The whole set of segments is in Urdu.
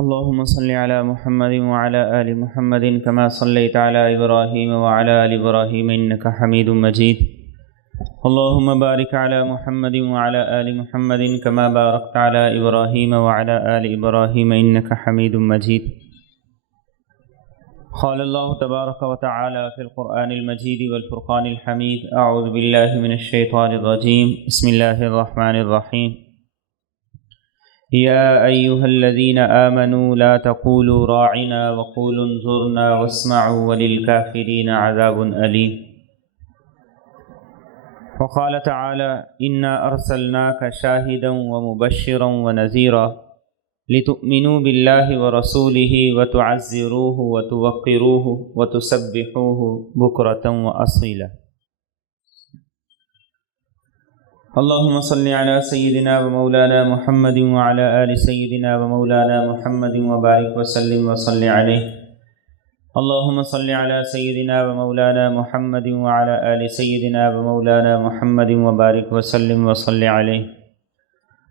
اللهم صل على محمد وعلى آل محمد كما صليت على إبراهيم وعلى آل إبراهيم إنك حميد مجيد. اللهم بارك على محمد وعلى آل محمد كما باركت على إبراهيم وعلى آل إبراهيم إنك حميد مجيد. قال الله تبارك وتعالى في القرآن المجيد والفرقان الحميد: أعوذ بالله من الشيطان الرجيم. بسم الله الرحمن الرحيم. يا أيها الذين آمنوا لا تقولوا راعنا وقولوا انظرنا واسمعوا وللكافرين عذاب أليم. وقال تعالى: إنا أرسلناك شاهدا ومبشرا ونذيرا لتؤمنوا بالله ورسوله وتعزروه وتوقروه وتسبحوه بكرة وأصيلا. اللهم صل على سيدنا ومولانا محمد وعلى آل سيدنا ومولانا محمد وبارك وسلم وصل عليه. اللهم صل على سيدنا ومولانا محمد وعلى آل سيدنا ومولانا محمد وبارك وسلم وصل عليه.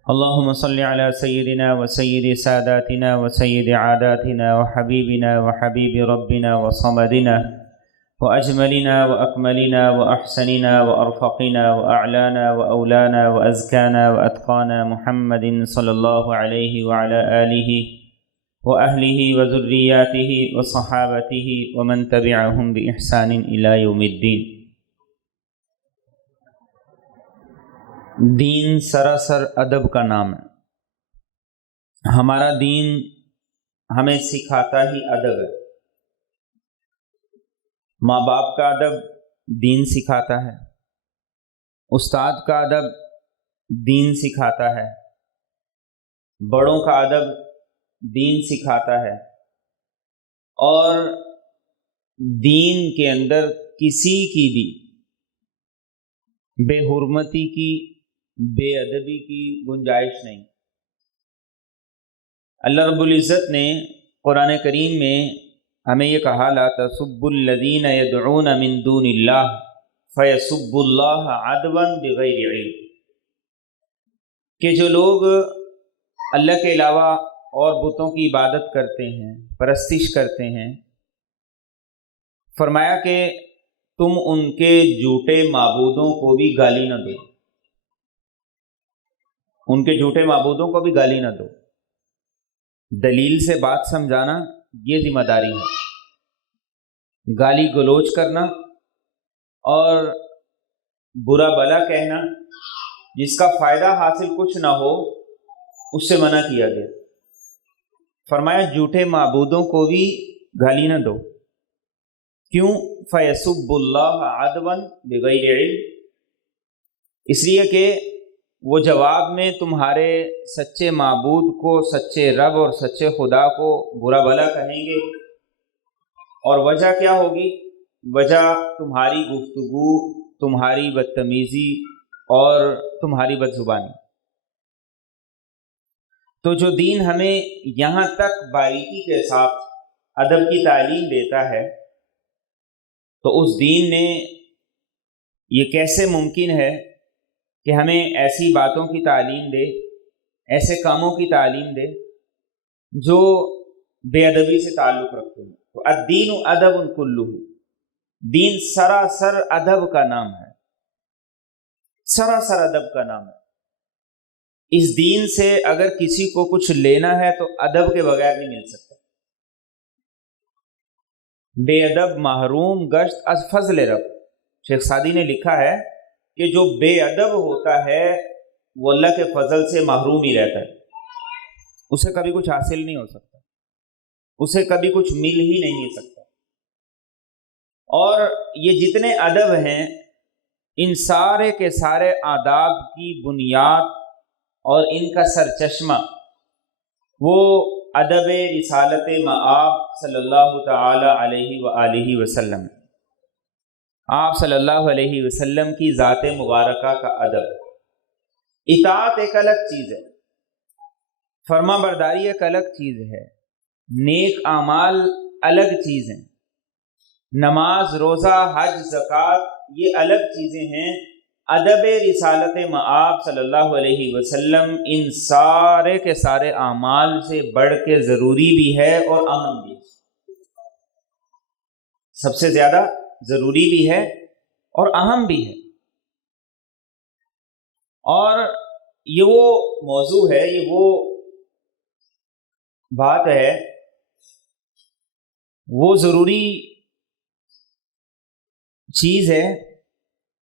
اللهم صل على سيدنا وسيد ساداتنا وسيد عاداتنا وحبيبنا وحبيب ربنا وصمدنا وأجملنا وأكملنا وأحسننا وأرفقنا وأعلانا وأولانا وأزكانا وأتقانا محمد صلى الله عليه وعلى آله وأهله وذرياته وصحابته ومن تبعهم بإحسان إلى يوم الدين. دین سراسر ادب کا نام ہے. ہمارا دین ہمیں سکھاتا ہی ادب ہے. ماں باپ کا ادب دین سکھاتا ہے، استاد کا ادب دین سکھاتا ہے، بڑوں کا ادب دین سکھاتا ہے، اور دین کے اندر کسی کی بھی بے حرمتی کی، بے ادبی کی گنجائش نہیں. اللہ رب العزت نے قرآن کریم میں ہمیں یہ کہا: لا تسبوا الذین یدعون من دون اللہ فیسبوا اللہ عدوا بغیر علم، کہ جو لوگ اللہ کے علاوہ اور بتوں کی عبادت کرتے ہیں، پرستش کرتے ہیں، فرمایا کہ تم ان کے جھوٹے معبودوں کو بھی گالی نہ دو، ان کے جھوٹے معبودوں کو بھی گالی نہ دو. دلیل سے بات سمجھانا یہ ذمہ داری ہے. گالی گلوچ کرنا اور برا بلا کہنا جس کا فائدہ حاصل کچھ نہ ہو، اس سے منع کیا گیا. فرمایا جھوٹے معبودوں کو بھی گالی نہ دو. کیوں؟ فَيَسُبُّ اللَّهَ عَدْوًا بِغَيْرِ عِلْمٍ، اس لیے کہ وہ جواب میں تمہارے سچے معبود کو، سچے رب اور سچے خدا کو برا بلا کہیں گے. اور وجہ کیا ہوگی؟ وجہ تمہاری گفتگو، تمہاری بدتمیزی اور تمہاری بدزبانی. تو جو دین ہمیں یہاں تک باریکی کے ساتھ ادب کی تعلیم دیتا ہے، تو اس دین نے یہ کیسے ممکن ہے کہ ہمیں ایسی باتوں کی تعلیم دے، ایسے کاموں کی تعلیم دے جو بے ادبی سے تعلق رکھتے ہیں. تو الدین ادب کلہ، دین سراسر ادب کا نام ہے، سراسر ادب کا نام ہے. اس دین سے اگر کسی کو کچھ لینا ہے تو ادب کے بغیر نہیں مل سکتا. بے ادب محروم گشت از فضل رب. شیخ سعدی نے لکھا ہے کہ جو بے ادب ہوتا ہے وہ اللہ کے فضل سے محروم ہی رہتا ہے، اسے کبھی کچھ حاصل نہیں ہو سکتا، اسے کبھی کچھ مل ہی نہیں سکتا. اور یہ جتنے ادب ہیں، ان سارے کے سارے آداب کی بنیاد اور ان کا سرچشمہ وہ ادب رسالت مآب صلی اللہ تعالی علیہ وآلہ وسلم، آپ صلی اللہ علیہ وسلم کی ذات مبارکہ کا ادب. اطاعت ایک الگ چیز ہے، فرما برداری ایک الگ چیز ہے، نیک اعمال الگ چیز ہیں، نماز، روزہ، حج، زکوٰۃ یہ الگ چیزیں ہیں، ادب رسالت مآب صلی اللہ علیہ وسلم ان سارے کے سارے اعمال سے بڑھ کے ضروری بھی ہے اور اہم بھی ہے، سب سے زیادہ ضروری بھی ہے اور اہم بھی ہے۔ اور یہ وہ موضوع ہے، یہ وہ بات ہے، وہ ضروری چیز ہے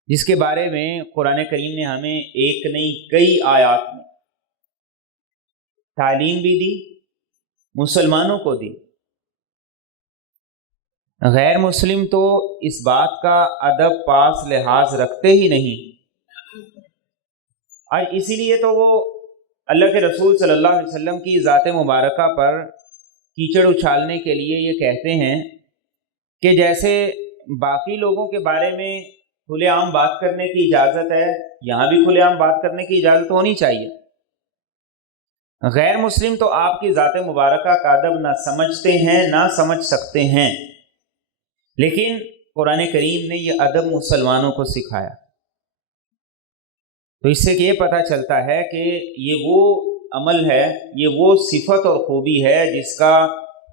جس کے بارے میں قرآن کریم نے ہمیں ایک نہیں کئی آیات میں تعلیم بھی دی، مسلمانوں کو دی۔ غیر مسلم تو اس بات کا ادب پاس لحاظ رکھتے ہی نہیں، اور اسی لیے تو وہ اللہ کے رسول صلی اللہ علیہ وسلم کی ذات مبارکہ پر کیچڑ اچھالنے کے لیے یہ کہتے ہیں کہ جیسے باقی لوگوں کے بارے میں کھلے عام بات کرنے کی اجازت ہے، یہاں بھی کھلے عام بات کرنے کی اجازت ہونی چاہیے۔ غیر مسلم تو آپ کی ذات مبارکہ کا ادب نہ سمجھتے ہیں نہ سمجھ سکتے ہیں، لیکن قرآن کریم نے یہ ادب مسلمانوں کو سکھایا۔ تو اس سے یہ پتہ چلتا ہے کہ یہ وہ عمل ہے، یہ وہ صفت اور خوبی ہے جس کا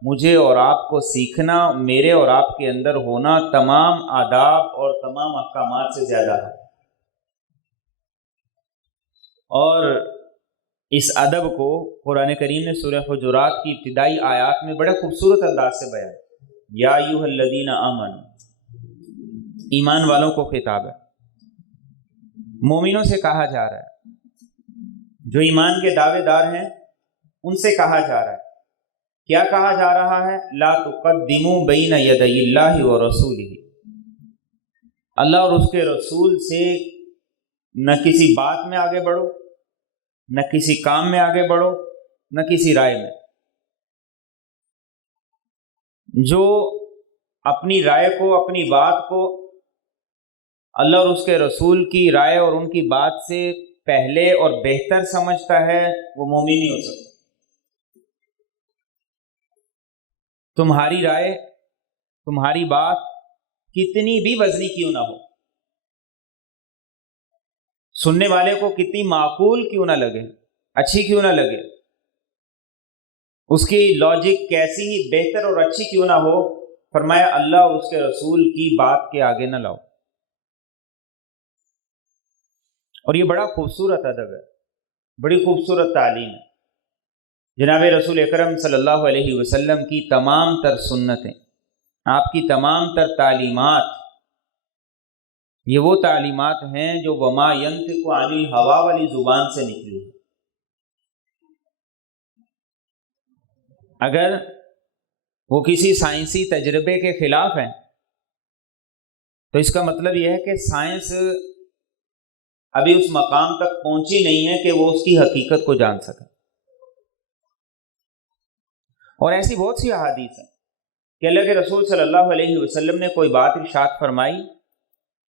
مجھے اور آپ کو سیکھنا، میرے اور آپ کے اندر ہونا تمام آداب اور تمام احکامات سے زیادہ ہے۔ اور اس ادب کو قرآن کریم نے سورہ حجرات کی ابتدائی آیات میں بڑے خوبصورت انداز سے بیان، یا ایھا الذین آمنوا، ایمان والوں کو خطاب ہے، مومنوں سے کہا جا رہا ہے، جو ایمان کے دعوے دار ہیں ان سے کہا جا رہا ہے۔ کیا کہا جا رہا ہے؟ لا تقدموا بین یدی اللہ ورسولہ، اللہ اور اس کے رسول سے نہ کسی بات میں آگے بڑھو، نہ کسی کام میں آگے بڑھو، نہ کسی رائے میں۔ جو اپنی رائے کو، اپنی بات کو اللہ اور اس کے رسول کی رائے اور ان کی بات سے پہلے اور بہتر سمجھتا ہے، وہ مومن نہیں ہو سکتا۔ تمہاری رائے، تمہاری بات کتنی بھی وزنی کیوں نہ ہو، سننے والے کو کتنی معقول کیوں نہ لگے، اچھی کیوں نہ لگے، اس کی لاجک کیسی ہی بہتر اور اچھی کیوں نہ ہو، فرمایا اللہ اور اس کے رسول کی بات کے آگے نہ لاؤ۔ اور یہ بڑا خوبصورت ادب ہے، بڑی خوبصورت تعلیم ہے۔ جناب رسول اکرم صلی اللہ علیہ وسلم کی تمام تر سنتیں، آپ کی تمام تر تعلیمات، یہ وہ تعلیمات ہیں جو وما ینطق عن الہویٰ والی زبان سے نکلی ہے۔ اگر وہ کسی سائنسی تجربے کے خلاف ہیں تو اس کا مطلب یہ ہے کہ سائنس ابھی اس مقام تک پہنچی نہیں ہے کہ وہ اس کی حقیقت کو جان سکے۔ اور ایسی بہت سی احادیث ہیں کہ اللہ کے رسول صلی اللہ علیہ وسلم نے کوئی بات ارشاد فرمائی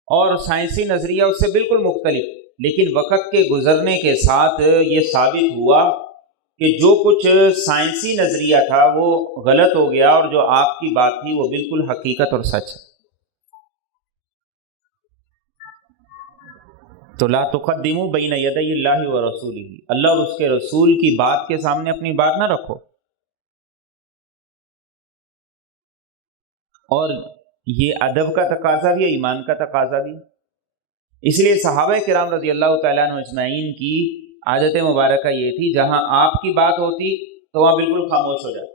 اور سائنسی نظریہ اس سے بالکل مختلف، لیکن وقت کے گزرنے کے ساتھ یہ ثابت ہوا کہ جو کچھ سائنسی نظریہ تھا وہ غلط ہو گیا، اور جو آپ کی بات تھی وہ بالکل حقیقت اور سچ ہے۔ تو لا تقدموا بین یدی اللہ ورسولہ، اللہ اور اس کے رسول کی بات کے سامنے اپنی بات نہ رکھو۔ اور یہ ادب کا تقاضا بھی ہے، ایمان کا تقاضا بھی۔ اس لیے صحابہ کرام رضی اللہ تعالیٰ عنہ اجمعین کی عادت مبارکہ یہ تھی، جہاں آپ کی بات ہوتی تو وہاں بالکل خاموش ہو جاتے،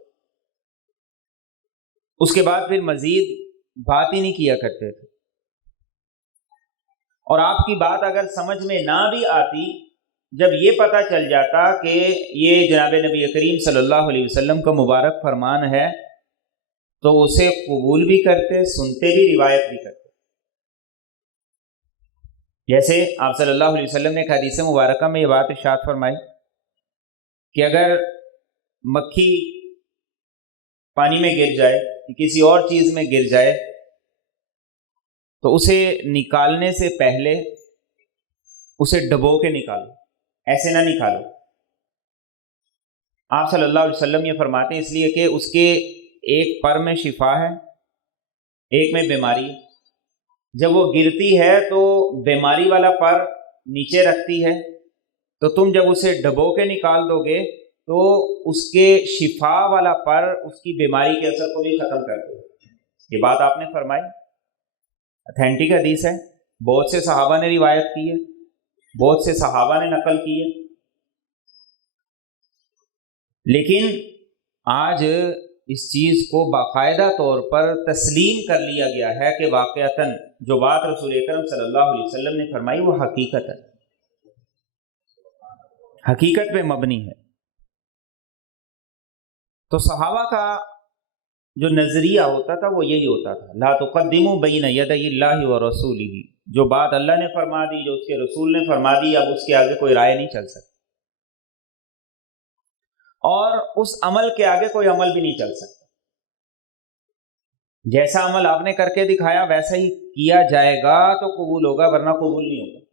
اس کے بعد پھر مزید بات ہی نہیں کیا کرتے تھے۔ اور آپ کی بات اگر سمجھ میں نہ بھی آتی، جب یہ پتہ چل جاتا کہ یہ جناب نبی کریم صلی اللہ علیہ وسلم کا مبارک فرمان ہے، تو اسے قبول بھی کرتے، سنتے بھی، روایت بھی کرتے۔ جیسے آپ صلی اللہ علیہ وسلم نے ایک حدیث مبارکہ میں یہ بات ارشاد فرمائی کہ اگر مکھی پانی میں گر جائے، کسی اور چیز میں گر جائے، تو اسے نکالنے سے پہلے اسے ڈبو کے نکالو، ایسے نہ نکالو۔ آپ صلی اللہ علیہ وسلم یہ فرماتے ہیں اس لیے کہ اس کے ایک پر میں شفا ہے، ایک میں بیماری ہے۔ جب وہ گرتی ہے تو بیماری والا پر نیچے رکھتی ہے، تو تم جب اسے ڈبو کے نکال دو گے تو اس کے شفا والا پر اس کی بیماری کے اثر کو بھی ختم کر دو. یہ بات آپ نے فرمائی، اتھینٹک حدیث ہے، بہت سے صحابہ نے روایت کی ہے، بہت سے صحابہ نے نقل کی ہے. لیکن آج اس چیز کو باقاعدہ طور پر تسلیم کر لیا گیا ہے کہ واقعتاً جو بات رسول اکرم صلی اللہ علیہ وسلم نے فرمائی وہ حقیقت ہے، حقیقت پہ مبنی ہے. تو صحابہ کا جو نظریہ ہوتا تھا وہ یہی ہوتا تھا، لا تقدموا بین یدی اللہ ورسولہ، جو بات اللہ نے فرما دی، جو اس کے رسول نے فرما دی، اب اس کے آگے کوئی رائے نہیں چل سکتی، اور اس عمل کے آگے کوئی عمل بھی نہیں چل سکتا. جیسا عمل آپ نے کر کے دکھایا ویسا ہی کیا جائے گا تو قبول ہوگا، ورنہ قبول نہیں ہوگا.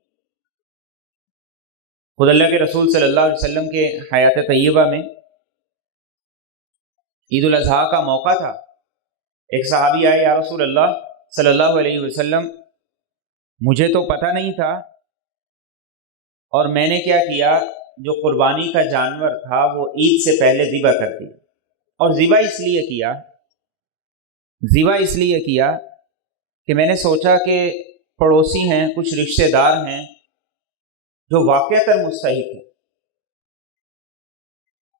خود اللہ کے رسول صلی اللہ علیہ وسلم کے حیات طیبہ میں عید الاضحیٰ کا موقع تھا. ایک صحابی آئے، یا رسول اللہ صلی اللہ علیہ وسلم مجھے تو پتہ نہیں تھا، اور میں نے کیا کیا، جو قربانی کا جانور تھا وہ عید سے پہلے ذبح کر دیا. اور ذبح اس لیے کیا کہ میں نے سوچا کہ پڑوسی ہیں، کچھ رشتہ دار ہیں جو واقعتاً مستحق ہیں،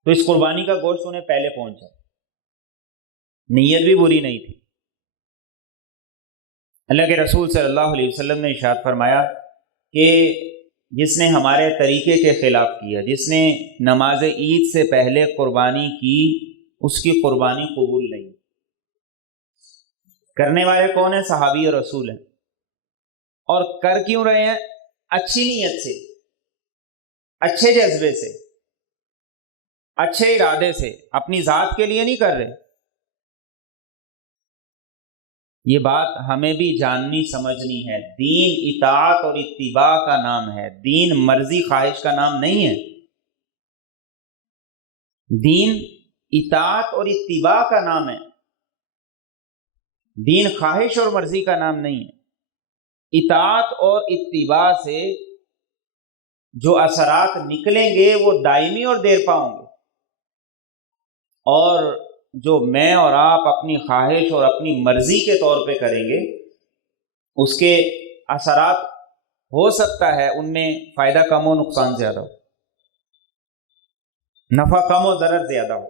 تو اس قربانی کا گوشت انہیں پہلے پہنچا. نیت بھی بری نہیں تھی. اللہ کے رسول صلی اللہ علیہ وسلم نے ارشاد فرمایا کہ جس نے ہمارے طریقے کے خلاف کیا، جس نے نماز عید سے پہلے قربانی کی، اس کی قربانی قبول نہیں. کرنے والے کون ہیں؟ صحابی اور رسول ہیں. اور کر کیوں رہے ہیں؟ اچھی نیت سے، اچھے جذبے سے، اچھے ارادے سے، اپنی ذات کے لیے نہیں کر رہے. یہ بات ہمیں بھی جاننی سمجھنی ہے. دین اطاعت اور اتباع کا نام ہے، دین مرضی خواہش کا نام نہیں ہے. دین اطاعت اور اتباع کا نام ہے، دین خواہش اور مرضی کا نام نہیں ہے. اطاعت اور اتباع سے جو اثرات نکلیں گے وہ دائمی اور دیر پا ہوں گے، اور جو میں اور آپ اپنی خواہش اور اپنی مرضی کے طور پہ کریں گے اس کے اثرات ہو سکتا ہے ان میں فائدہ کم ہو، نقصان زیادہ ہو، نفع کم ہو، ضرر زیادہ ہو.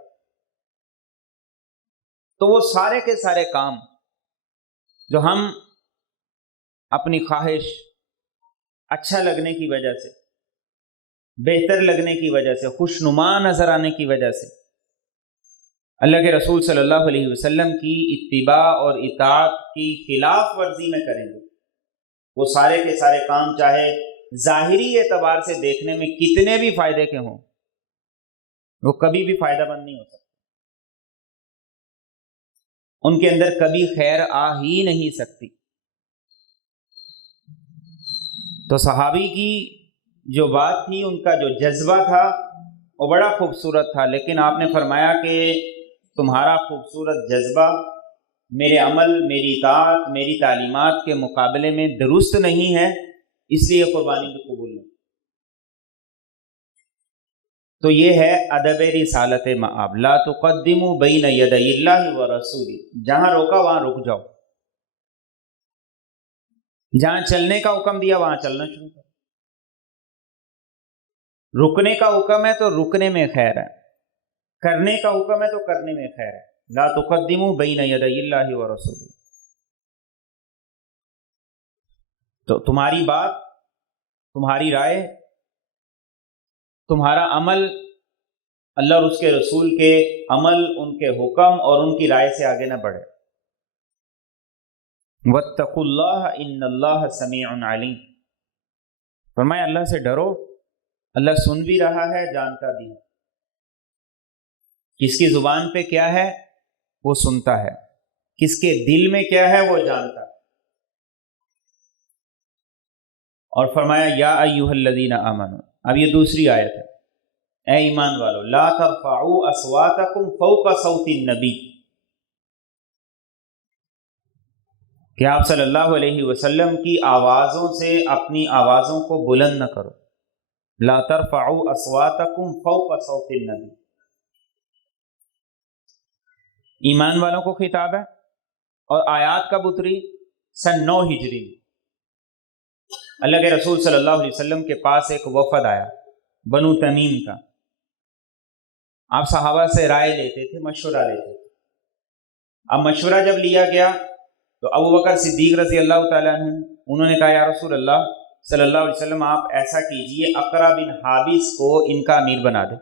تو وہ سارے کے سارے کام جو ہم اپنی خواہش، اچھا لگنے کی وجہ سے، بہتر لگنے کی وجہ سے، خوشنما نظر آنے کی وجہ سے اللہ کے رسول صلی اللہ علیہ وسلم کی اتباع اور اطاعت کی خلاف ورزی میں کریں گے، وہ سارے کے سارے کام چاہے ظاہری اعتبار سے دیکھنے میں کتنے بھی فائدے کے ہوں، وہ کبھی بھی فائدہ مند نہیں ہو سکتے، ان کے اندر کبھی خیر آ ہی نہیں سکتی. تو صحابی کی جو بات تھی، ان کا جو جذبہ تھا وہ بڑا خوبصورت تھا، لیکن آپ نے فرمایا کہ تمہارا خوبصورت جذبہ میرے عمل، میری اطاعت، میری تعلیمات کے مقابلے میں درست نہیں ہے، اس لیے قربانی بھی قبول نہیں. تو یہ ہے ادب رسالت مآب، لا تقدموا بین یدی اللہ ورسولہ. جہاں روکا وہاں رک جاؤ، جہاں چلنے کا حکم دیا وہاں چلنا شروع کرو. رکنے کا حکم ہے تو رکنے میں خیر ہے، کرنے کا حکم ہے تو کرنے میں خیر ہے. لا تقدموا بین یدی اللہ ورسولہ. تو تمہاری بات، تمہاری رائے، تمہارا عمل اللہ اور اس کے رسول کے عمل، ان کے حکم اور ان کی رائے سے آگے نہ بڑھے. واتقوا اللہ ان اللہ سمیع علیم. فرمایا اللہ سے ڈرو، اللہ سن بھی رہا ہے، جانتا بھی ہے. کس کی زبان پہ کیا ہے وہ سنتا ہے، کس کے دل میں کیا ہے وہ جانتا ہے. اور فرمایا یا ایھا الذین آمنوا. اب یہ دوسری آیت ہے، اے ایمان والو، لا ترفعوا اصواتکم فوق صوت النبی. کہ آپ صلی اللہ علیہ وسلم کی آوازوں سے اپنی آوازوں کو بلند نہ کرو. لا ترفعوا اصواتکم فوق صوت النبی. ایمان والوں کو خطاب ہے، اور آیات کب اتری؟ سن 9 ہجری میں. اللہ کے رسول صلی اللہ علیہ وسلم کے پاس ایک وفد آیا بنو تمیم کا. آپ صحابہ سے رائے لیتے تھے، مشورہ لیتے تھے. اب مشورہ جب لیا گیا تو ابو بکر صدیق رضی اللہ تعالیٰ عنہ انہوں نے کہا یا رسول اللہ صلی اللہ علیہ وسلم آپ ایسا کیجئے، اقرا بن حابس کو ان کا امیر بنا دیں.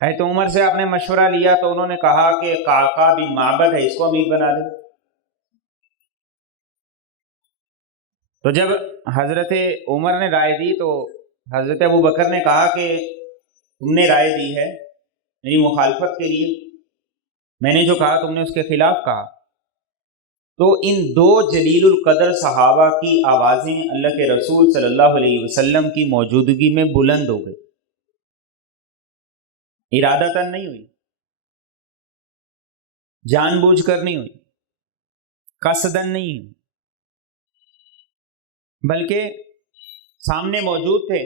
تو عمر سے آپ نے مشورہ لیا تو انہوں نے کہا کہ قعقاع بن معبد ہے، اس کو امیر بنا دیں. تو جب حضرت عمر نے رائے دی تو حضرت ابو بکر نے کہا کہ تم نے رائے دی ہے میری مخالفت کے لیے، میں نے جو کہا تم نے اس کے خلاف کہا. تو ان 2 جلیل القدر صحابہ کی آوازیں اللہ کے رسول صلی اللہ علیہ وسلم کی موجودگی میں بلند ہو گئی. ارادتاً نہیں ہوئی، جان بوجھ کر نہیں ہوئی، قصداً نہیں ہوئی، بلکہ سامنے موجود تھے،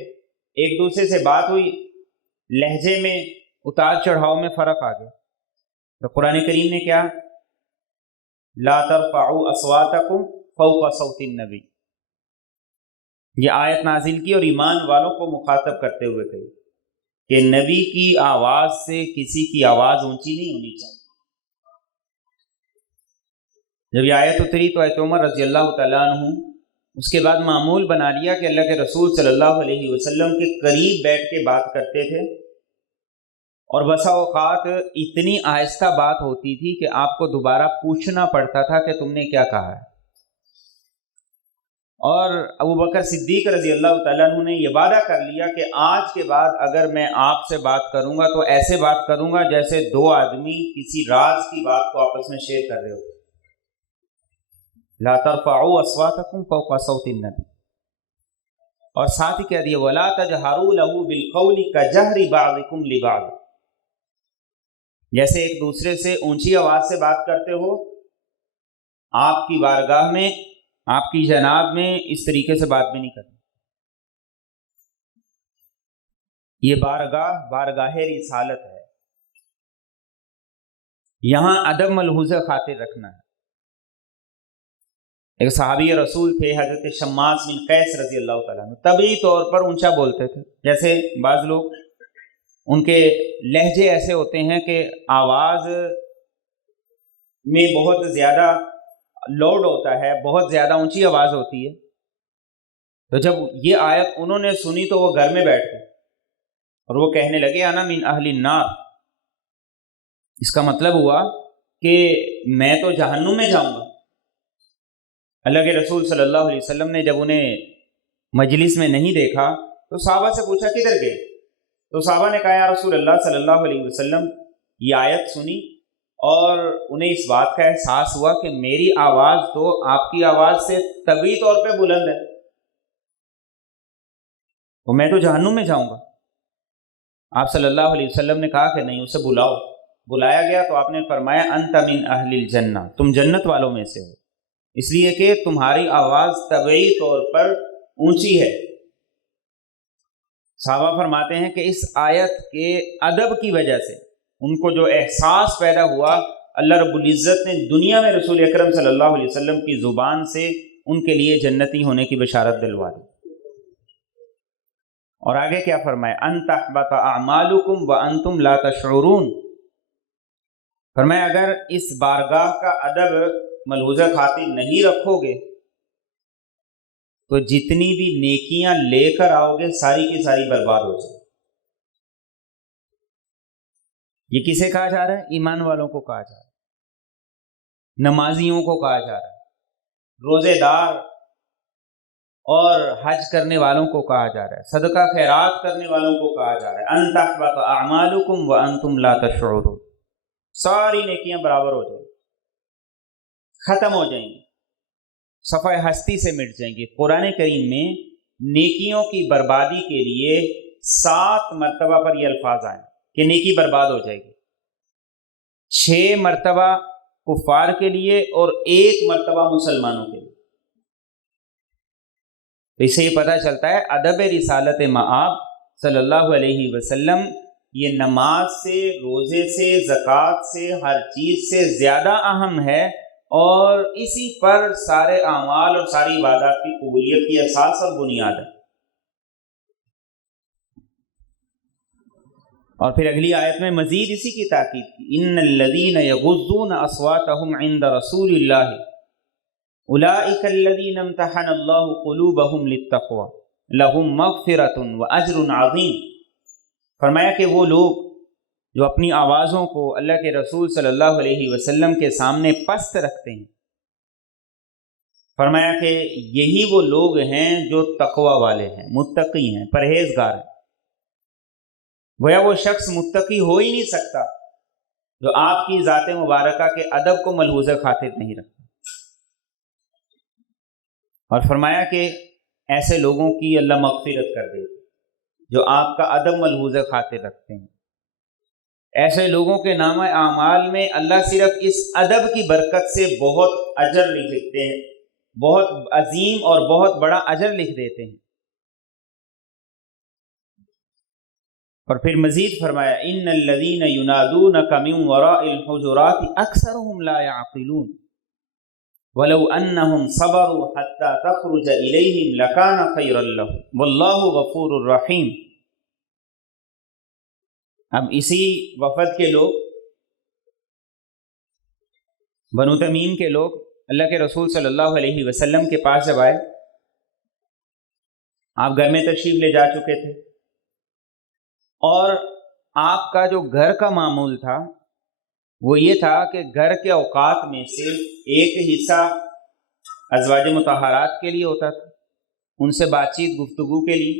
ایک دوسرے سے بات ہوئی، لہجے میں اتار چڑھاؤ میں فرق آ گیا. تو قرآن کریم نے کیا؟ لا ترفعوا اصواتکم فوق صوت النبی، یہ آیت نازل کی اور ایمان والوں کو مخاطب کرتے ہوئے کہی کہ نبی کی آواز سے کسی کی آواز اونچی نہیں ہونی چاہیے. جب یہ آیت اتری تو حضرت عمر رضی اللہ تعالیٰ عنہ اس کے بعد معمول بنا لیا کہ اللہ کے رسول صلی اللہ علیہ وسلم کے قریب بیٹھ کے بات کرتے تھے، اور بسا اوقات اتنی آہستہ بات ہوتی تھی کہ آپ کو دوبارہ پوچھنا پڑتا تھا کہ تم نے کیا کہا ہے. اور ابو بکر صدیق رضی اللہ تعالیٰ عنہ نے یہ وعدہ کر لیا کہ آج کے بعد اگر میں آپ سے بات کروں گا تو ایسے بات کروں گا جیسے 2 آدمی کسی راز کی بات کو آپس میں شیئر کر رہے ہو. لا ترفعوا اصواتکم فوق صوت النبی. اور ساتھ ہی کہہ دیا ولا تجہروا له بالقول کجہر بعضکم لبعض، جیسے ایک دوسرے سے اونچی آواز سے بات کرتے ہو، آپ کی بارگاہ میں، آپ کی جناب میں اس طریقے سے بات بھی نہیں کرتے. یہ بارگاہ رسالت ہے، یہاں ادب ملحوظ خاطر رکھنا ہے. ایک صحابی رسول تھے حضرت شماس بن قیس رضی اللہ تعالیٰ عنہ، طبعی طور پر اونچا بولتے تھے. جیسے بعض لوگ ان کے لہجے ایسے ہوتے ہیں کہ آواز میں بہت زیادہ لوڈ ہوتا ہے، بہت زیادہ اونچی آواز ہوتی ہے. تو جب یہ آیت انہوں نے سنی تو وہ گھر میں بیٹھ گئے اور وہ کہنے لگے انا من اہل النار. اس کا مطلب ہوا کہ میں تو جہنم میں جاؤں گا. اللہ کے رسول صلی اللہ علیہ وسلم نے جب انہیں مجلس میں نہیں دیکھا تو صحابہ سے پوچھا کدھر گئے؟ تو صحابہ نے کہا یا رسول اللہ صلی اللہ علیہ وسلم یہ آیت سنی اور انہیں اس بات کا احساس ہوا کہ میری آواز تو آپ کی آواز سے طبعی طور پہ بلند ہے، تو میں تو جہنم میں جاؤں گا. آپ صلی اللہ علیہ وسلم نے کہا کہ نہیں، اسے بلاؤ. بلایا گیا تو آپ نے فرمایا انت من اہل الجنہ، تم جنت والوں میں سے ہو، اس لیے کہ تمہاری آواز طبعی طور پر اونچی ہے. صحابہ فرماتے ہیں کہ اس آیت کے ادب کی وجہ سے ان کو جو احساس پیدا ہوا، اللہ رب العزت نے دنیا میں رسول اکرم صلی اللہ علیہ وسلم کی زبان سے ان کے لیے جنتی ہونے کی بشارت دلوا دی. اور آگے کیا فرمایا ان تحبط اعمالکم وانتم لا تشعرون. فرمایا اگر اس بارگاہ کا ادب ملحوظہ خاطر نہیں رکھو گے تو جتنی بھی نیکیاں لے کر آؤ گے ساری کی ساری برباد ہو جائے. یہ کسے کہا جا رہا ہے؟ ایمان والوں کو کہا جا رہا ہے، نمازیوں کو کہا جا رہا ہے، روزے دار اور حج کرنے والوں کو کہا جا رہا ہے، صدقہ خیرات کرنے والوں کو کہا جا رہا ہے ان تحبط اعمالکم وانتم لا تشعرون. ساری نیکیاں برابر ہو جائیں گی، ختم ہو جائیں گی، صفحہ ہستی سے مٹ جائیں گی. قرآن کریم میں نیکیوں کی بربادی کے لیے 7 مرتبہ پر یہ الفاظ آئے کہ نیکی برباد ہو جائے گی. 6 مرتبہ کفار کے لیے اور 1 مرتبہ مسلمانوں کے لیے۔ تو اس سے یہ پتہ چلتا ہے ادب رسالت مآب صلی اللہ علیہ وسلم یہ نماز سے، روزے سے، زکوٰۃ سے، ہر چیز سے زیادہ اہم ہے، اور اسی پر سارے اعمال اور ساری عبادات کی قبولیت کی اساس اور بنیاد ہے۔ اور پھر اگلی آیت میں مزید اسی کی تاکید کی، ان الذین یغضون اصواتهم عند رسول اللہ اولئک الذین امتحن اللہ قلوبهم للتقوی لہم مغفرۃ واجر عظیم۔ فرمایا کہ وہ لوگ جو اپنی آوازوں کو اللہ کے رسول صلی اللہ علیہ وسلم کے سامنے پست رکھتے ہیں، فرمایا کہ یہی وہ لوگ ہیں جو تقوی والے ہیں، متقی ہیں، پرہیزگار ہیں۔ گویا وہ شخص متقی ہو ہی نہیں سکتا جو آپ کی ذات مبارکہ کے ادب کو ملحوظ خاطر نہیں رکھتا۔ اور فرمایا کہ ایسے لوگوں کی اللہ مغفرت کر دے جو آپ کا ادب ملحوظ خاطر رکھتے ہیں۔ ایسے لوگوں کے نامہ اعمال میں اللہ صرف اس ادب کی برکت سے بہت اجر لکھ دیتے ہیں، بہت عظیم اور بہت بڑا اجر لکھ دیتے ہیں۔ اور پھر مزید فرمایا ان الذین ینادونک من وراء الحجرات اکثرهم لا يعقلون ولو انہم صبروا حتی تخرج الیہم لکان خیرا لهم واللہ غفور الرحیم۔ اب اسی وفد کے لوگ، بنو تمیم کے لوگ اللہ کے رسول صلی اللہ علیہ وسلم کے پاس جب آئے، آپ گھر میں تشریف لے جا چکے تھے، اور آپ کا جو گھر کا معمول تھا وہ یہ تھا کہ گھر کے اوقات میں سے ایک حصہ ازواج مطہرات کے لیے ہوتا تھا، ان سے بات چیت گفتگو کے لیے،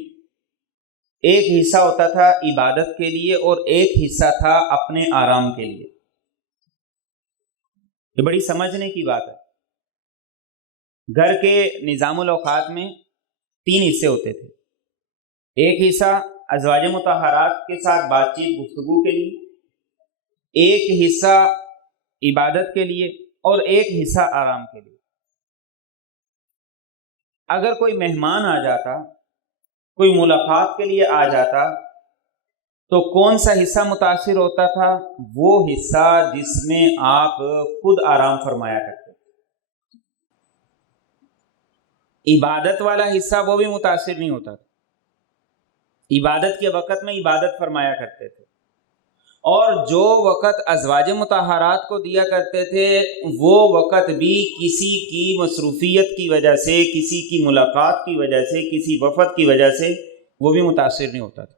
ایک حصہ ہوتا تھا عبادت کے لیے، اور ایک حصہ تھا اپنے آرام کے لیے۔ یہ بڑی سمجھنے کی بات ہے۔ گھر کے نظام الاوقات میں 3 حصے ہوتے تھے، ایک حصہ ازواج مطہرات کے ساتھ بات چیت گفتگو کے لیے، ایک حصہ عبادت کے لیے، اور ایک حصہ آرام کے لیے۔ اگر کوئی مہمان آ جاتا، کوئی ملاقات کے لیے آ جاتا، تو کون سا حصہ متاثر ہوتا تھا؟ وہ حصہ جس میں آپ خود آرام فرمایا کرتے تھے۔ عبادت والا حصہ وہ بھی متاثر نہیں ہوتا تھا، عبادت کے وقت میں عبادت فرمایا کرتے تھے، اور جو وقت ازواج مطہرات کو دیا کرتے تھے وہ وقت بھی کسی کی مصروفیت کی وجہ سے، کسی کی ملاقات کی وجہ سے، کسی وفد کی وجہ سے وہ بھی متاثر نہیں ہوتا تھا۔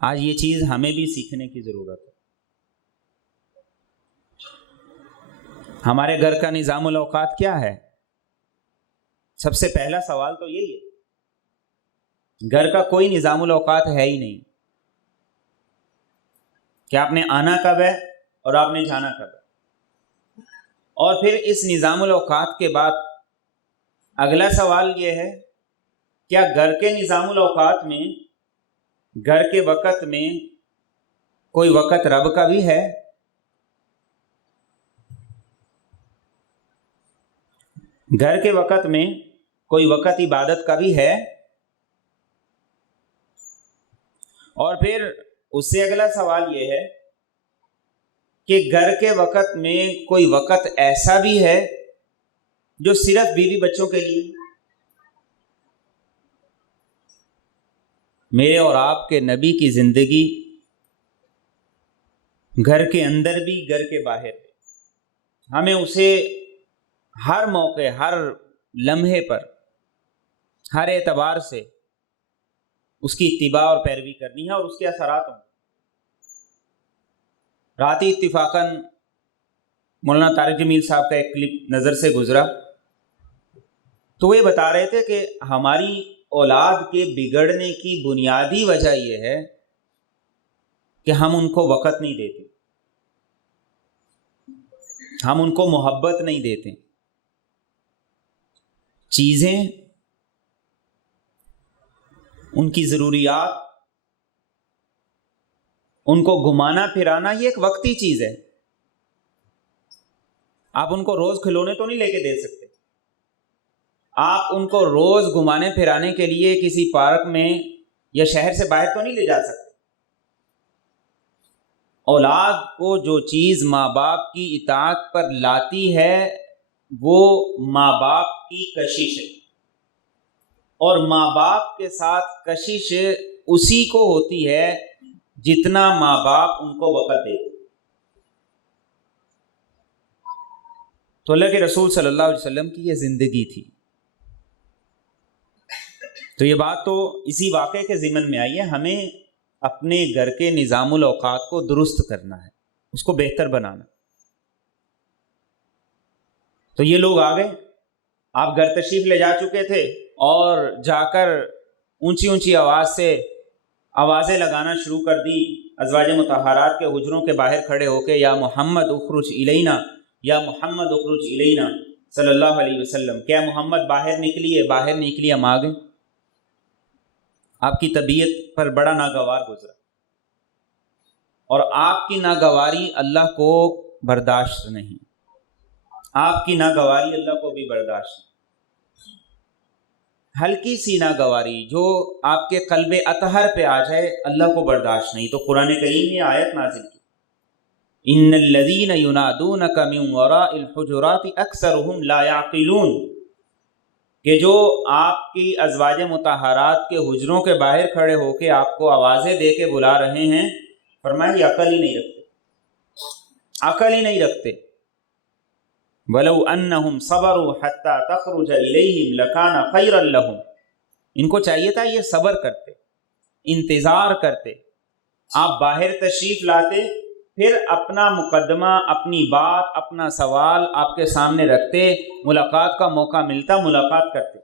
آج یہ چیز ہمیں بھی سیکھنے کی ضرورت ہے۔ ہمارے گھر کا نظام الاوقات کیا ہے؟ سب سے پہلا سوال تو یہی ہے۔ گھر کا کوئی نظام الاوقات ہے ہی نہیں کہ آپ نے آنا کب ہے اور آپ نے جانا کب ہے۔ اور پھر اس نظام الاوقات کے بعد اگلا سوال یہ ہے، کیا گھر کے نظام الاوقات میں، گھر کے وقت میں کوئی وقت رب کا بھی ہے؟ گھر کے وقت میں کوئی وقت عبادت کا بھی ہے؟ اور پھر اس سے اگلا سوال یہ ہے کہ گھر کے وقت میں کوئی وقت ایسا بھی ہے جو صرف بیوی بچوں کے لیے؟ میرے اور آپ کے نبی کی زندگی گھر کے اندر بھی، گھر کے باہر بھی، ہمیں اسے ہر موقع، ہر لمحے پر، ہر اعتبار سے اس کی اتباع اور پیروی کرنی ہے، اور اس کے اثرات ہوں۔ رات ہی اتفاقاً مولانا طارق جمیل صاحب کا ایک کلپ نظر سے گزرا، تو وہ یہ بتا رہے تھے کہ ہماری اولاد کے بگڑنے کی بنیادی وجہ یہ ہے کہ ہم ان کو وقت نہیں دیتے، ہم ان کو محبت نہیں دیتے۔ چیزیں، ان کی ضروریات، ان کو گھمانا پھرانا یہ ایک وقتی چیز ہے، آپ ان کو روز کھلونے تو نہیں لے کے دے سکتے، آپ ان کو روز گھمانے پھرانے کے لیے کسی پارک میں یا شہر سے باہر تو نہیں لے جا سکتے۔ اولاد کو جو چیز ماں باپ کی اطاعت پر لاتی ہے وہ ماں باپ کی کشش ہے، اور ماں باپ کے ساتھ کشش اسی کو ہوتی ہے جتنا ماں باپ ان کو وقت دیتے۔ تو اللہ کے رسول صلی اللہ علیہ وسلم کی یہ زندگی تھی۔ تو یہ بات تو اسی واقعے کے ضمن میں آئی ہے، ہمیں اپنے گھر کے نظام الاوقات کو درست کرنا ہے، اس کو بہتر بنانا۔ تو یہ لوگ آ گئے، آپ گھر تشریف لے جا چکے تھے، اور جا کر اونچی اونچی آواز سے آوازیں لگانا شروع کر دی، ازواج مطہرات کے حجروں کے باہر کھڑے ہو کے، یا محمد اخرج الینا، یا محمد اخرج الینا صلی اللہ علیہ وسلم، کیا محمد باہر نکلیے، باہر نکلیے، ہم آ گئے۔ آپ کی طبیعت پر بڑا ناگوار گزرا، اور آپ کی ناگواری اللہ کو برداشت نہیں، آپ کی ناگواری اللہ کو بھی برداشت نہیں۔ ہلکی سی ناگواری جو آپ کے قلب اطہر پہ آ جائے اللہ کو برداشت نہیں۔ تو قرآن کریم نے آیت نازل کی، ان الذین ینادونک من وراء الحجرات اکثرهم لا یعقلون، کہ جو آپ کی ازواج مطہرات کے حجروں کے باہر کھڑے ہو کے آپ کو آوازیں دے کے بلا رہے ہیں، فرمایا یہ عقل ہی نہیں رکھتے، عقل ہی نہیں رکھتے۔ وَلَوْ أَنَّهُمْ صَبَرُوا حَتَّى تَخْرُجَ إِلَيْهِمْ لَكَانَ خَيْرًا لَهُمْ، ان کو چاہیے تھا یہ صبر کرتے، انتظار کرتے، آپ باہر تشریف لاتے، پھر اپنا مقدمہ، اپنی بات، اپنا سوال آپ کے سامنے رکھتے، ملاقات کا موقع ملتا ملاقات کرتے۔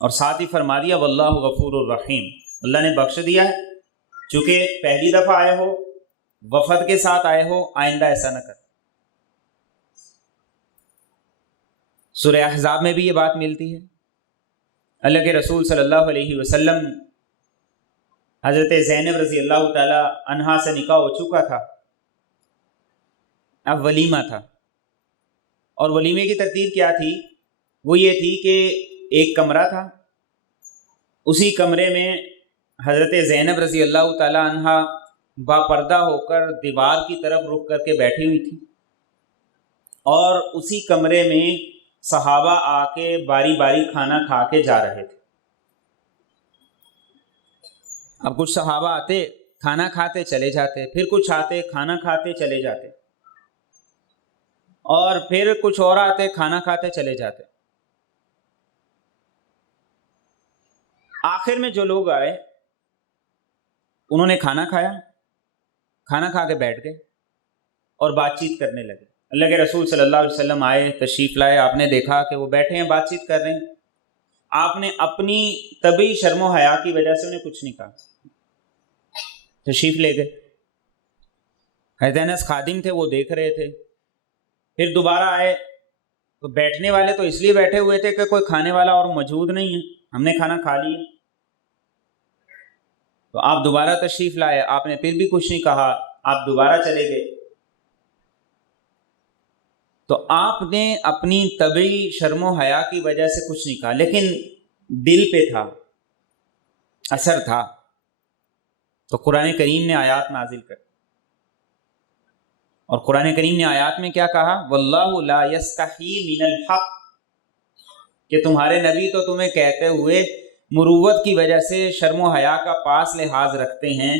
اور ساتھ ہی فرما دیا واللہ غفور الرحیم، اللہ نے بخش دیا ہے، چونکہ پہلی دفعہ آئے ہو، وفد کے ساتھ آئے ہو، آئندہ ایسا نہ کر۔ سورہ احزاب میں بھی یہ بات ملتی ہے، اللہ کے رسول صلی اللہ علیہ وسلم، حضرت زینب رضی اللہ تعالی عنہا سے نکاح ہو چکا تھا، اب ولیمہ تھا، اور ولیمے کی ترتیب کیا تھی؟ وہ یہ تھی کہ ایک کمرہ تھا، اسی کمرے میں حضرت زینب رضی اللہ تعالی عنہا با پردہ ہو کر دیوار کی طرف رخ کر کے بیٹھی ہوئی تھی، اور اسی کمرے میں صحابہ آ کے باری باری کھانا کھا کے جا رہے تھے۔ اب کچھ صحابہ آتے، کھانا کھاتے چلے جاتے، پھر کچھ آتے کھانا کھاتے چلے جاتے، اور پھر کچھ اور آتے کھانا کھاتے چلے جاتے۔ آخر میں جو لوگ آئے انہوں نے کھانا کھایا، کھانا کھا کے بیٹھ گئے اور بات چیت کرنے لگے۔ اللہ کے رسول صلی اللہ علیہ وسلم آئے، تشریف لائے، آپ نے دیکھا کہ وہ بیٹھے ہیں بات چیت کر رہے ہیں، آپ نے اپنی طبعی شرم و حیا کی وجہ سے انہیں کچھ نہیں کہا، تشریف لے گئے۔ حضرت انس خادم تھے، وہ دیکھ رہے تھے، پھر دوبارہ آئے تو بیٹھنے والے تو اس لیے بیٹھے ہوئے تھے کہ کوئی کھانے والا اور موجود نہیں ہے، ہم نے کھانا کھا لیا۔ تو آپ دوبارہ تشریف لائے، آپ نے پھر بھی کچھ نہیں کہا، آپ دوبارہ چلے گئے۔ تو آپ نے اپنی طبعی شرم و حیا کی وجہ سے کچھ نہیں کہا، لیکن دل پہ تھا، اثر تھا۔ تو قرآن کریم نے آیات نازل کر، اور قرآن کریم نے آیات میں کیا کہا؟ واللہ لا یستحیی من الحق، کہ تمہارے نبی تو تمہیں کہتے ہوئے مروت کی وجہ سے شرم و حیا کا پاس لحاظ رکھتے ہیں،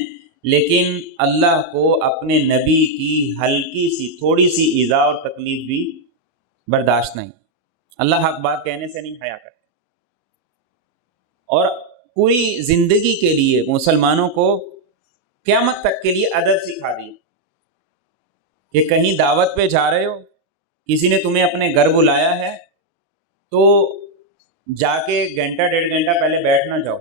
لیکن اللہ کو اپنے نبی کی ہلکی سی تھوڑی سی ایذا اور تکلیف بھی برداشت نہیں، اللہ حق بات کہنے سے نہیں حیا کرتے۔ اور پوری زندگی کے لیے مسلمانوں کو قیامت تک کے لیے ادب سکھا دی کہ کہیں دعوت پہ جا رہے ہو، کسی نے تمہیں اپنے گھر بلایا ہے تو جا کے گھنٹہ ڈیڑھ گھنٹہ پہلے بیٹھ نہ جاؤ،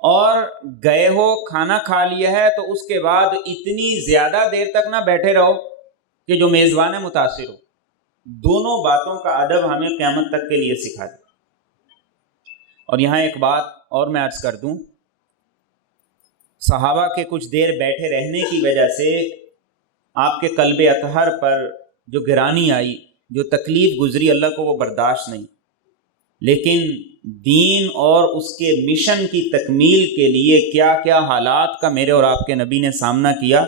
اور گئے ہو کھانا کھا لیا ہے تو اس کے بعد اتنی زیادہ دیر تک نہ بیٹھے رہو کہ جو میزبان ہے متاثر ہو۔ دونوں باتوں کا ادب ہمیں قیامت تک کے لیے سکھا دے۔ اور یہاں ایک بات اور میں عرض کر دوں، صحابہ کے کچھ دیر بیٹھے رہنے کی وجہ سے آپ کے قلب اطہر پر جو گرانی آئی، جو تکلیف گزری، اللہ کو وہ برداشت نہیں، لیکن دین اور اس کے مشن کی تکمیل کے لیے کیا کیا حالات کا میرے اور آپ کے نبی نے سامنا کیا،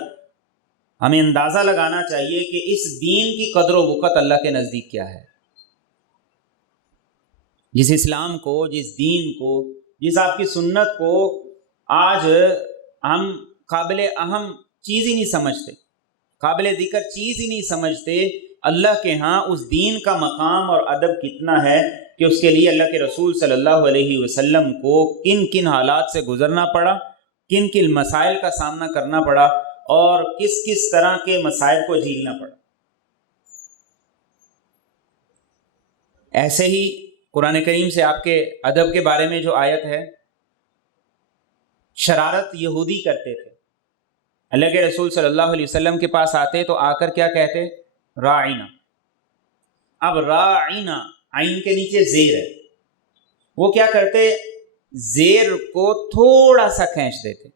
ہمیں اندازہ لگانا چاہیے کہ اس دین کی قدر و وقت اللہ کے نزدیک کیا ہے۔ جس اسلام کو، جس دین کو، جس آپ کی سنت کو آج ہم قابل اہم چیز ہی نہیں سمجھتے، قابل ذکر چیز ہی نہیں سمجھتے، اللہ کے ہاں اس دین کا مقام اور ادب کتنا ہے کہ اس کے لیے اللہ کے رسول صلی اللہ علیہ وسلم کو کن کن حالات سے گزرنا پڑا، کن کن مسائل کا سامنا کرنا پڑا اور کس کس طرح کے مسائل کو جھیلنا پڑا۔ ایسے ہی قرآن کریم سے آپ کے ادب کے بارے میں جو آیت ہے، شرارت یہودی کرتے تھے، اللہ کے رسول صلی اللہ علیہ وسلم کے پاس آتے تو آ کر کیا کہتے؟ راعینا۔ اب راعینا، عین کے نیچے زیر ہے، وہ کیا کرتے؟ زیر کو تھوڑا سا کھینچ دیتے،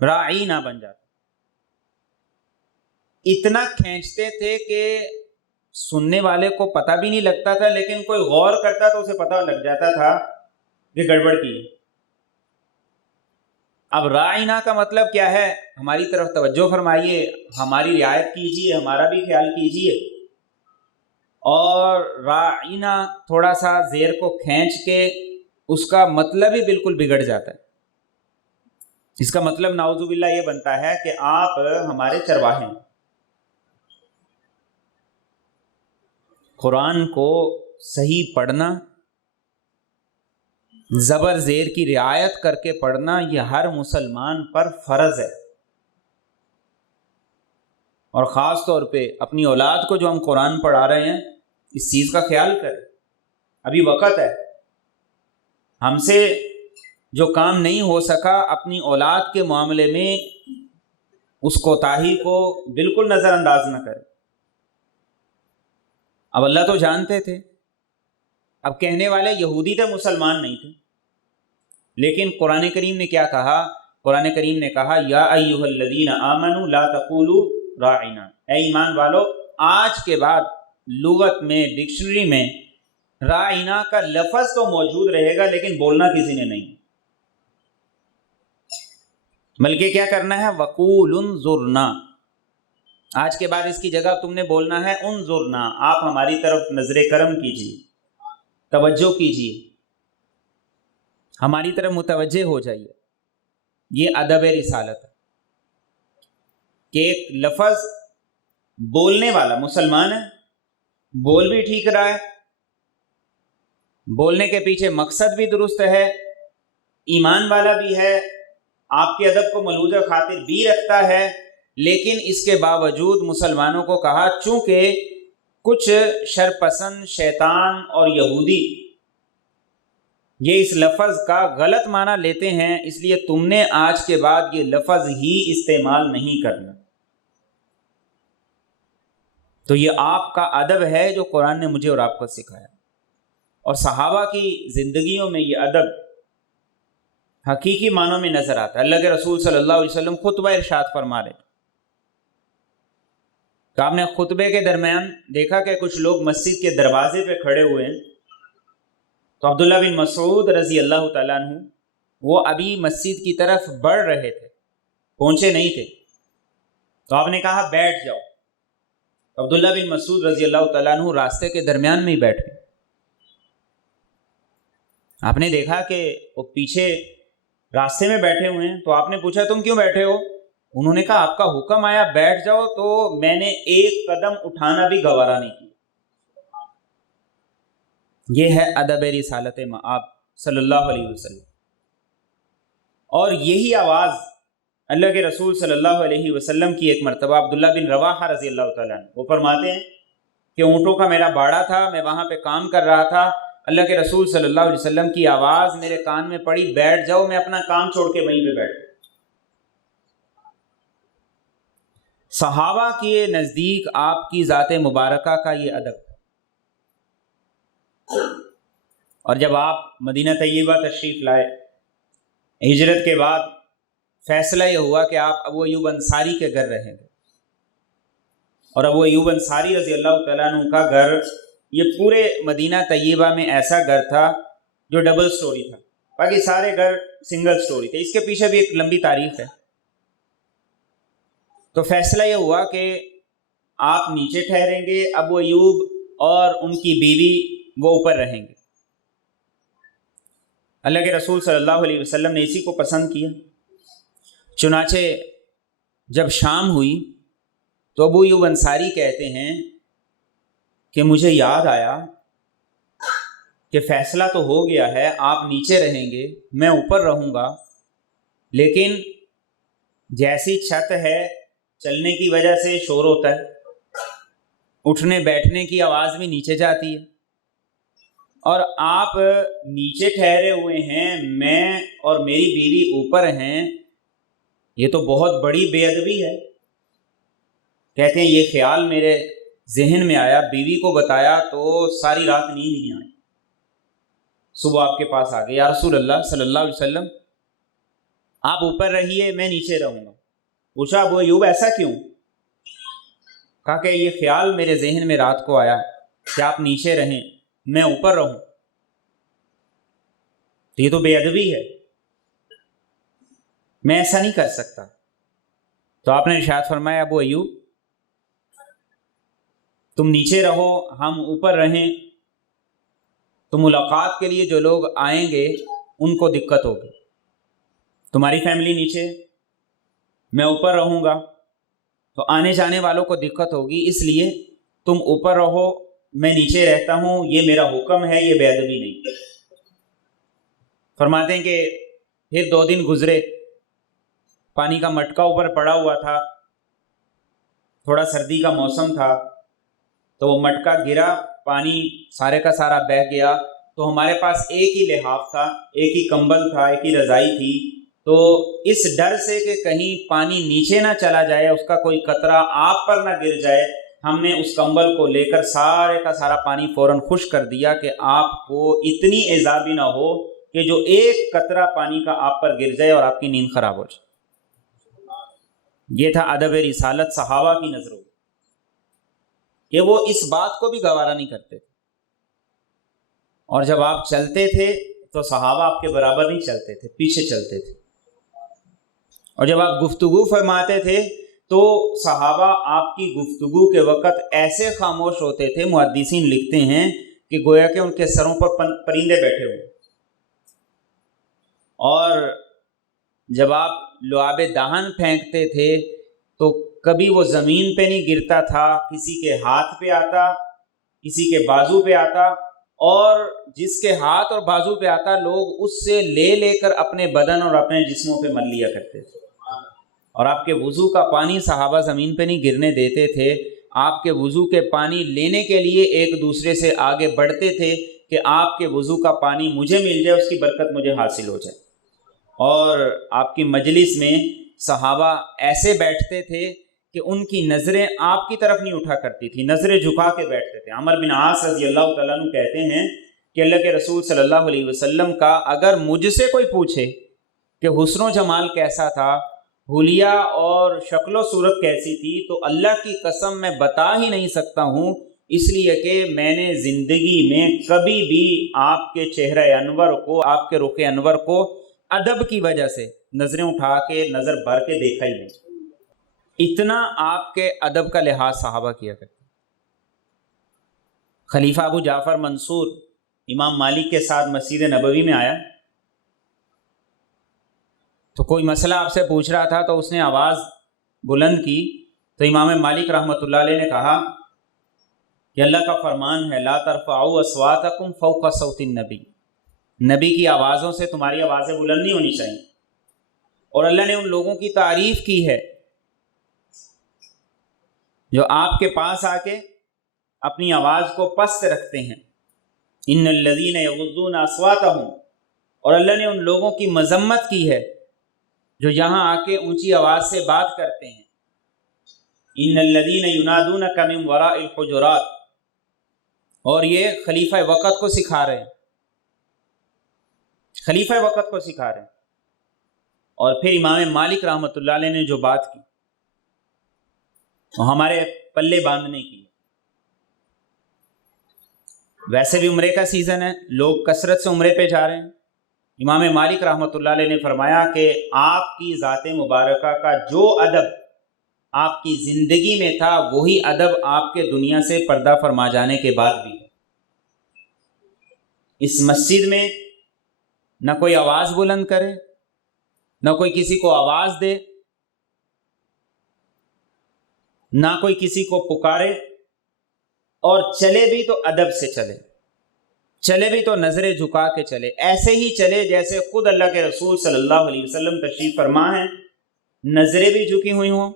راعینا بن جاتا۔ اتنا کھینچتے تھے کہ سننے والے کو پتہ بھی نہیں لگتا تھا، لیکن کوئی غور کرتا تو اسے پتہ لگ جاتا تھا کہ گڑبڑ کی ہے۔ اب راعینا کا مطلب کیا ہے؟ ہماری طرف توجہ فرمائیے، ہماری رعایت کیجیے، ہمارا بھی خیال کیجیے۔ اور راعینا تھوڑا سا زیر کو کھینچ کے اس کا مطلب ہی بالکل بگڑ جاتا ہے۔ اس کا مطلب نعوذ باللہ یہ بنتا ہے کہ آپ ہمارے چرواہے ہیں۔ قرآن کو صحیح پڑھنا، زبر زیر کی رعایت کر کے پڑھنا، یہ ہر مسلمان پر فرض ہے، اور خاص طور پہ اپنی اولاد کو جو ہم قرآن پڑھا رہے ہیں اس چیز کا خیال کریں۔ ابھی وقت ہے، ہم سے جو کام نہیں ہو سکا اپنی اولاد کے معاملے میں اس کوتاہی کو بالکل نظر انداز نہ کریں۔ اب اللہ تو جانتے تھے، اب کہنے والے یہودی تھے، مسلمان نہیں تھے، لیکن قرآن کریم نے کیا کہا؟ قرآن کریم نے کہا یا ایھا الذین آمنوا لا تقولوا راعنا، اے ایمان والو، آج کے بعد لغت میں، ڈکشنری میں راعنا کا لفظ تو موجود رہے گا لیکن بولنا کسی نے نہیں، بلکہ کیا کرنا ہے؟ وقول انظرنا، آج کے بعد اس کی جگہ تم نے بولنا ہے انظرنا، آپ ہماری طرف نظر کرم کیجیے، توجہ کیجیے، ہماری طرف متوجہ ہو جائیے۔ یہ ادب رسالت ہے کہ ایک لفظ بولنے والا مسلمان ہے، بول بھی ٹھیک رہا ہے، بولنے کے پیچھے مقصد بھی درست ہے، ایمان والا بھی ہے، آپ کے ادب کو ملحوظ خاطر بھی رکھتا ہے، لیکن اس کے باوجود مسلمانوں کو کہا چونکہ کچھ شرپسند شیطان اور یہودی یہ اس لفظ کا غلط معنی لیتے ہیں، اس لیے تم نے آج کے بعد یہ لفظ ہی استعمال نہیں کرنا۔ تو یہ آپ کا ادب ہے جو قرآن نے مجھے اور آپ کو سکھایا، اور صحابہ کی زندگیوں میں یہ ادب حقیقی معنوں میں نظر آتا ہے۔ اللہ کے رسول صلی اللہ علیہ وسلم خطبہ ارشاد فرما رہے تو آپ نے خطبے کے درمیان دیکھا کہ کچھ لوگ مسجد کے دروازے پہ کھڑے ہوئے ہیں، تو عبداللہ بن مسعود رضی اللہ تعالیٰ عنہ وہ ابھی مسجد کی طرف بڑھ رہے تھے، پہنچے نہیں تھے، تو آپ نے کہا بیٹھ جاؤ۔ عبداللہ بن مسعود رضی اللہ تعالیٰ عنہ راستے کے درمیان میں ہی بیٹھ گئے۔ آپ نے دیکھا کہ وہ پیچھے راستے میں بیٹھے ہوئے ہیں، تو آپ نے پوچھا تم کیوں بیٹھے ہو؟ انہوں نے کہا آپ کا حکم آیا بیٹھ جاؤ تو میں نے ایک قدم اٹھانا بھی گوارا نہیں کیا۔ یہ ہے ادب رسالت مآب صلی اللہ علیہ وسلم، اور یہی آواز اللہ کے رسول صلی اللہ علیہ وسلم کی ایک مرتبہ عبداللہ بن رواحہ رضی اللہ تعالیٰ عنہ وہ فرماتے ہیں کہ اونٹوں کا میرا باڑا تھا، میں وہاں پہ کام کر رہا تھا، اللہ کے رسول صلی اللہ علیہ وسلم کی آواز میرے کان میں پڑی بیٹھ جاؤ، میں اپنا کام چھوڑ کے وہیں پہ بیٹھ گیا۔ صحابہ کے نزدیک آپ کی ذات مبارکہ کا یہ ادب، اور جب آپ مدینہ طیبہ تشریف لائے، ہجرت کے بعد فیصلہ یہ ہوا کہ آپ ابو ایوب انصاری کے گھر رہیں گے، اور ابو ایوب انصاری رضی اللہ تعالیٰ عنہ کا گھر یہ پورے مدینہ طیبہ میں ایسا گھر تھا جو ڈبل سٹوری تھا، باقی سارے گھر سنگل سٹوری تھے۔ اس کے پیچھے بھی ایک لمبی تاریخ ہے۔ تو فیصلہ یہ ہوا کہ آپ نیچے ٹھہریں گے، ابو ایوب اور ان کی بیوی وہ اوپر رہیں گے۔ اللہ کے رسول صلی اللہ علیہ وسلم نے اسی کو پسند کیا۔ چنانچہ جب شام ہوئی تو ابو ایوب انصاری کہتے ہیں کہ مجھے یاد آیا کہ فیصلہ تو ہو گیا ہے، آپ نیچے رہیں گے، میں اوپر رہوں گا، لیکن جیسی چھت ہے چلنے کی وجہ سے شور ہوتا ہے، اٹھنے بیٹھنے کی آواز بھی نیچے جاتی ہے، اور آپ نیچے ٹھہرے ہوئے ہیں، میں اور میری بیوی اوپر ہیں، یہ تو بہت بڑی بے ادبی ہے۔ کہتے ہیں یہ خیال میرے ذہن میں آیا، بیوی کو بتایا تو ساری رات نیند نہیں آئی۔ صبح آپ کے پاس آ گئے، یا رسول اللہ صلی اللہ علیہ وسلم آپ اوپر رہیے، میں نیچے رہوں گا۔ پوچھا ابو ایوب ایسا کیوں؟ کہا کہ یہ خیال میرے ذہن میں رات کو آیا کہ آپ نیچے رہیں، میں اوپر رہوں، تو یہ تو بے ادبی ہے، میں ایسا نہیں کر سکتا۔ تو آپ نے ارشاد فرمایا ابو ایوب تم نیچے رہو، ہم اوپر رہیں تو ملاقات کے لیے جو لوگ آئیں گے ان کو دقت ہوگی، تمہاری فیملی نیچے، میں اوپر رہوں گا تو آنے جانے والوں کو دقت ہوگی، اس لیے تم اوپر رہو، میں نیچے رہتا ہوں، یہ میرا حکم ہے، یہ بے ادبی نہیں۔ فرماتے ہیں کہ پھر 2 دن گزرے، پانی کا مٹکا اوپر پڑا ہوا تھا، تھوڑا سردی کا موسم تھا، تو وہ مٹکا گرا، پانی سارے کا سارا بہہ گیا، تو ہمارے پاس ایک ہی لحاف تھا، ایک ہی کمبل تھا، ایک ہی رضائی تھی، تو اس ڈر سے کہ کہیں پانی نیچے نہ چلا جائے، اس کا کوئی قطرہ آپ پر نہ گر جائے، ہم نے اس کمبل کو لے کر سارے کا سارا پانی فوراً خشک کر دیا کہ آپ کو اتنی ایذا بھی نہ ہو کہ جو ایک قطرہ پانی کا آپ پر گر جائے اور آپ کی نیند خراب ہو جائے۔ یہ تھا ادب رسالت صحابہ کی نظروں کہ وہ اس بات کو بھی گوارا نہیں کرتے تھے، اور جب آپ چلتے تھے تو صحابہ آپ کے برابر نہیں چلتے تھے، پیچھے چلتے تھے، اور جب آپ گفتگو فرماتے تھے تو صحابہ آپ کی گفتگو کے وقت ایسے خاموش ہوتے تھے، محدثین لکھتے ہیں کہ گویا کہ ان کے سروں پر پرندے بیٹھے ہوئے، اور جب آپ لعاب دہن پھینکتے تھے تو کبھی وہ زمین پہ نہیں گرتا تھا، کسی کے ہاتھ پہ آتا، کسی کے بازو پہ آتا، اور جس کے ہاتھ اور بازو پہ آتا لوگ اس سے لے لے کر اپنے بدن اور اپنے جسموں پہ مل لیا کرتے تھے، اور آپ کے وضو کا پانی صحابہ زمین پہ نہیں گرنے دیتے تھے، آپ کے وضو کے پانی لینے کے لیے ایک دوسرے سے آگے بڑھتے تھے کہ آپ کے وضو کا پانی مجھے مل جائے، اس کی برکت مجھے حاصل ہو جائے۔ اور آپ کی مجلس میں صحابہ ایسے بیٹھتے تھے کہ ان کی نظریں آپ کی طرف نہیں اٹھا کرتی تھی، نظریں جھکا کے بیٹھتے تھے۔ عمر بن عاص رضی اللہ تعالیٰ عنہ کہتے ہیں کہ اللہ کے رسول صلی اللہ علیہ وسلم کا اگر مجھ سے کوئی پوچھے کہ حسن و جمال کیسا تھا، حلیہ اور شکل و صورت کیسی تھی، تو اللہ کی قسم میں بتا ہی نہیں سکتا ہوں، اس لیے کہ میں نے زندگی میں کبھی بھی آپ کے چہرہ انور کو، آپ کے رخ انور کو ادب کی وجہ سے نظریں اٹھا کے، نظر بھر کے دیکھا ہی نہیں۔ اتنا آپ کے ادب کا لحاظ صحابہ کیا کرتے۔ خلیفہ ابو جعفر منصور امام مالک کے ساتھ مسجد نبوی میں آیا تو کوئی مسئلہ آپ سے پوچھ رہا تھا، تو اس نے آواز بلند کی، تو امام مالک رحمۃ اللہ علیہ نے کہا کہ اللہ کا فرمان ہے لا ترفعوا اصواتکم فوق صوت النبی، نبی کی آوازوں سے تمہاری آوازیں بلند نہیں ہونی چاہیے۔ اور اللہ نے ان لوگوں کی تعریف کی ہے جو آپ کے پاس آ کے اپنی آواز کو پست رکھتے ہیں، ان الذین یغضون اصواتہم، اور اللہ نے ان لوگوں کی مذمت کی ہے جو یہاں آ کے اونچی آواز سے بات کرتے ہیں، ان الذین ینادونک من وراء الحجرات، اور یہ خلیفہ وقت کو سکھا رہے ہیں، خلیفہ وقت کو سکھا رہے ہیں۔ اور پھر امام مالک رحمۃ اللہ علیہ نے جو بات کی، ہمارے پلے باندھنے کی۔ ویسے بھی عمرے کا سیزن ہے، لوگ کثرت سے عمرے پہ جا رہے ہیں۔ امام مالک رحمۃ اللہ علیہ نے فرمایا کہ آپ کی ذات مبارکہ کا جو ادب آپ کی زندگی میں تھا وہی ادب آپ کے دنیا سے پردہ فرما جانے کے بعد بھی ہے۔ اس مسجد میں نہ کوئی آواز بلند کرے، نہ کوئی کسی کو آواز دے، نہ کوئی کسی کو پکارے، اور چلے بھی تو ادب سے چلے، چلے بھی تو نظریں جھکا کے چلے، ایسے ہی چلے جیسے خود اللہ کے رسول صلی اللہ علیہ وسلم تشریف فرما ہیں، نظریں بھی جھکی ہوئی ہوں،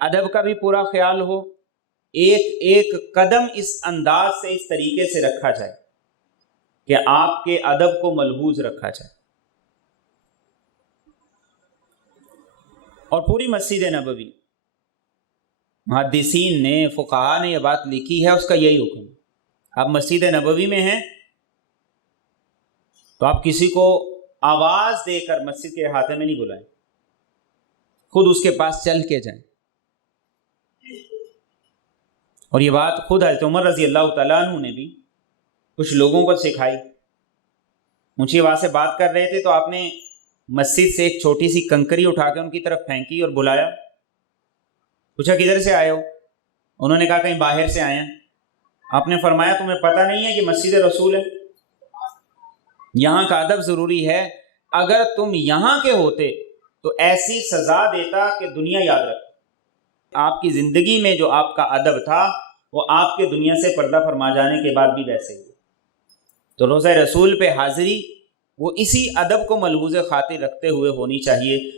ادب کا بھی پورا خیال ہو، ایک ایک قدم اس انداز سے اس طریقے سے رکھا جائے کہ آپ کے ادب کو ملحوظ رکھا جائے۔ اور پوری مسجد نبوی محدثین نے، فقہاء نے یہ بات لکھی ہے، اس کا یہی حکم ہے۔ آپ مسجد نبوی میں ہیں تو آپ کسی کو آواز دے کر مسجد کے احاطے میں نہیں بلائیں، خود اس کے پاس چل کے جائیں۔ اور یہ بات خود حضرت عمر رضی اللہ تعالیٰ عنہ نے بھی کچھ لوگوں کو سکھائی۔ اونچی آواز سے بات کر رہے تھے تو آپ نے مسجد سے ایک چھوٹی سی کنکری اٹھا کے ان کی طرف پھینکی اور بلایا، پوچھا کدھر سے آئے ہو؟ انہوں نے کہا کہیں باہر سے آئے ہیں۔ آپ نے فرمایا تمہیں پتہ نہیں ہے کہ مسجد رسول ہے؟ یہاں کا ادب ضروری ہے، اگر تم یہاں کے ہوتے تو ایسی سزا دیتا کہ دنیا یاد رکھے۔ آپ کی زندگی میں جو آپ کا ادب تھا وہ آپ کے دنیا سے پردہ فرما جانے کے بعد بھی ویسے ہی۔ تو روزہ رسول پہ حاضری وہ اسی ادب کو ملحوظ خاطر رکھتے ہوئے ہونی چاہیے۔